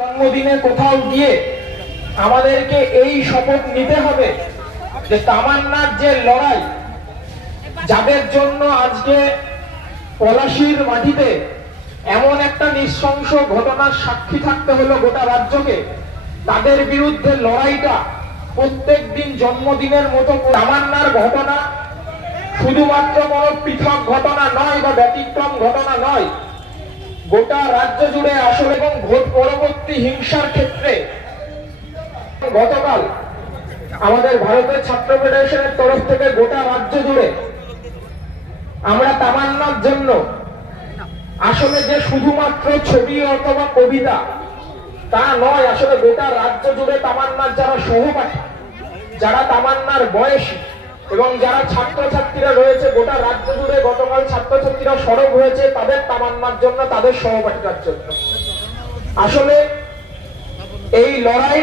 জন্মদিনে কোথাও গিয়ে আমাদেরকে এই শপথ নিতে হবে যে তামান্নার যে লড়াই, যাদের জন্য আজকে পলাশীর মাটিতে এমন একটা নৃশংস ঘটনার সাক্ষী থাকতে হলো গোটা রাজ্যকে, তাদের বিরুদ্ধে লড়াইটা প্রত্যেক দিন জন্মদিনের মতো। তামান্নার ঘটনা শুধুমাত্র কোনো পৃথক ঘটনা নয় বা ব্যতিক্রম ঘটনা নয়, গোটা রাজ্য জুড়ে আসলে এবং ভোট পরবর্তী হিংসার ক্ষেত্রে গতকাল আমাদের ভারতের ছাত্র ফেডারেশনের তরফ থেকে গোটা রাজ্য জুড়ে আমরা তামান্নার জন্য আসলে যে শুধুমাত্র ছবি অথবা কবিতা তা নয়, আসলে গোটা রাজ্য জুড়ে তামান্নার যারা সহপাঠী, যারা তামান্নার বয়সী এবং যারা ছাত্রছাত্রীরা রয়েছে, গোটা রাজ্য জুড়ে গতকাল ছাত্রছাত্রীরা সরব হয়েছে তাদের তামান্নার জন্য, তাদের সহপাঠীর জন্য। আসলে এই লড়াই